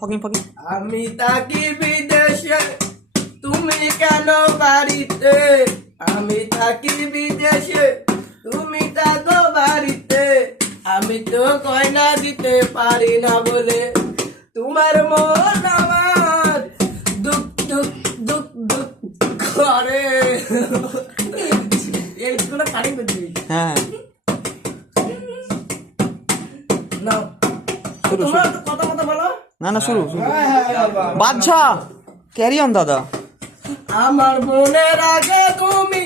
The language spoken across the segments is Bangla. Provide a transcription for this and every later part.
Fucking fucking. আমি থাকি বিদেশে, তুমি কেন বাড়িতে? আমি থাকি বিদেশে, তুমি থাকো বাড়িতে। আমি তো গয়না দিতে পারি না বলে তোমার মন আমার দুঃখ দুঃখ দুঃখ দুঃখ করে। এইগুলো পারি করছি। হ্যাঁ না শুরু তোমার শুরু। তো কথা মতো বলো। না না শুরু শুরু। বাদশা ক্যারি অন দাদা। আমার মনের আগে তুমি,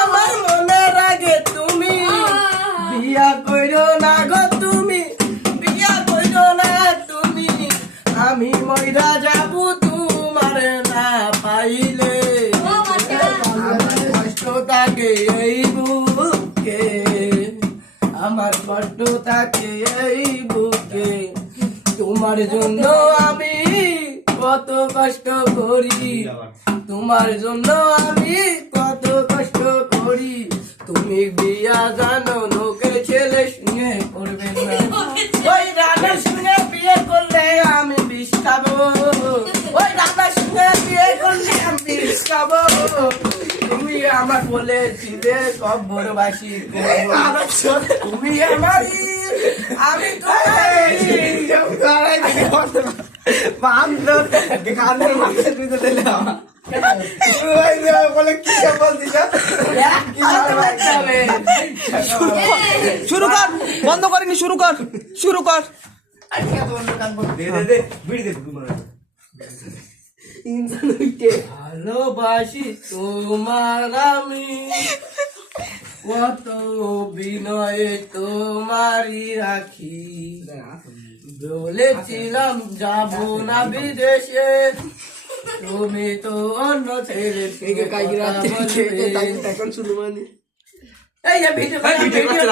আমার মনের আগে তুমি, বিয়া কইরো না গো তুমি, বিয়া কইরো না তুমি। আমি মইরা যাবো তোমার না পাইলে। আমার কষ্ট থাকে এই বুকে, আমার কষ্ট থাকে এই বুকে। তোমার জন্য আমি কত কষ্ট করি, তোমার জন্য আমি কত কষ্ট করি। তুমি বিয়া জানো লোকে ছেলে শুনে করবে না, ওই রানা শুনে বিয়ে করলে আমি বিষ খাবো, ওই রানা শুনে বিয়ে করলে আমি বিষ খাবো। তুমি আমার বলেছিলে সব বড়বাসী তুমি আমার, আমি শুরু কর, বন্ধ করিনি, শুরু কর শুরু কর। ভালোবাসি তোমার আমি, কত বিনয়ে তোমারই রাখি। বলেছিলাম যাবো না বিদেশে, তুমি তো অন্য ছেলে এখন শুধু মানে এই যে ভিডিও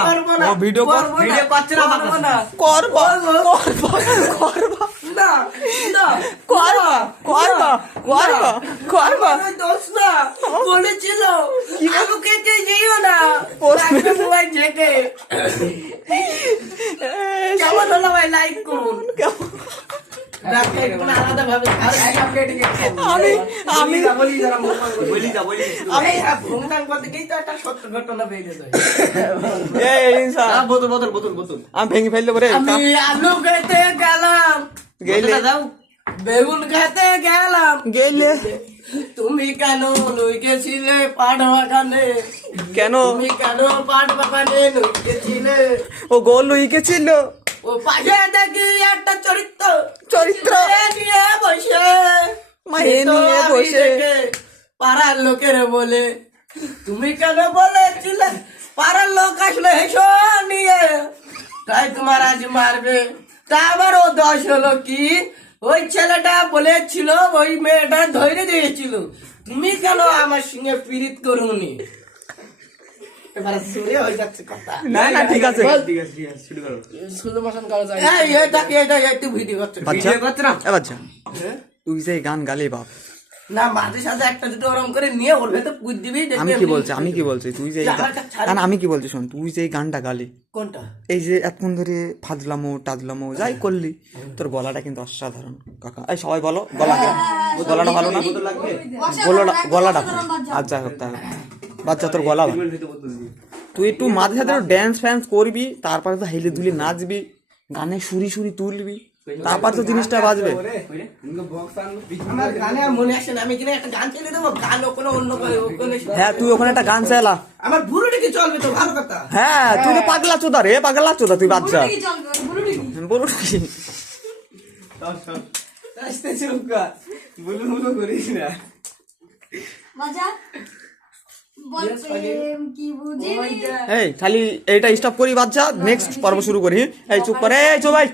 করবো না, ভিডিও কর, ভিডিও করছে না, পারবো না, করবা করবা না না করবা করবা করবা করবা। আমার দোষ না, বলেছিল আলু খেতে যেও না, মোবাইল থেকে। কেমন হলো ভাই, লাইক করুন। আলাদা ভাবে আমি ভ্রমণ করতে গিয়ে তো একটা সত্য ঘটনা বেরিয়ে যায়। আমি ভেঙে ফেলতে পারে। আমি আলু খেতে গেলাম, গেলে বেগুন খেতে গেলাম, গেলে তুমি কেন লই গেছিলে পাট বাগানে? কেন তুমি কেন পাট বাগানে লই গেছিলে? ও গোল উইকে ছিল, ও পাশে দেখি একটা চরিত্র, চরিত্র এ নিয়ে বসে, মায়ে তো নিয়ে আমি বসে। দেখে পাড়ার লোকের বলে, তুমি কেন বলেছিলে পাড়ার লোক আসলে হেসো নিয়ে, তাই তোমার আজ মারবে। তা আমারও দোষ হলো কি, ওই ছেলেটা বলেছিল, ওই মেয়েটা ধৈর্য দিয়েছিল, তুমি কেন আমার সঙ্গে পীড়িত করুনি? এবার শুনে হয়ে যাচ্ছে কথা। না না ঠিক আছে। এই, এটা একটু ভিডিও করছে, ভিডিও করছে না? এবার যা, তুই যে গান গালি বাপ। না মাঝে সাথে একটা দুটো ওরম করে নিয়ে ওর ভেতর পুজ দিবি। আমি কি বলছি, আমি কি বলছি, তুই যে আমি কি বলছি শোন, তুই যে গানটা গালি, কোনটা? এই যে এতক্ষণ ধরে ফাজলামো টাজলামো যাই করলি, তোর গলাটা কিন্তু অসাধারণ কাকা। এই সবাই বলো গলাটা, গলাটা ভালো না? গলাটা ভালো। আর যাই হোক তাই হোক, বাচ্চা তোর গলা ভালো। তুই একটু মাঝে সাথে ড্যান্স ফ্যান্স করবি, তারপরে তো হেলে দুলে নাচবি, গানে সুরি সুরি তুলবি, তারপর তো জিনিসটা বাজবে। আমার গানে আর মনে আসে না, আমি কিনা একটা গান চালিয়ে দেবো, গান কোনো অন্য করে হ্যাঁ তুই ওখানে একটা গান চালা। আমার বুড়োটা কি চলবে তো, ভালো কথা। হ্যাঁ তুই তো পাগলা চোদা রে, পাগলা চোদা তুই বাচ্চা বলু কি করিস না। এই খালি এইটা স্টপ করি বাচ্চা, নেক্সট পর্ব শুরু করি। এই চুপ করে, এই চো ভাই।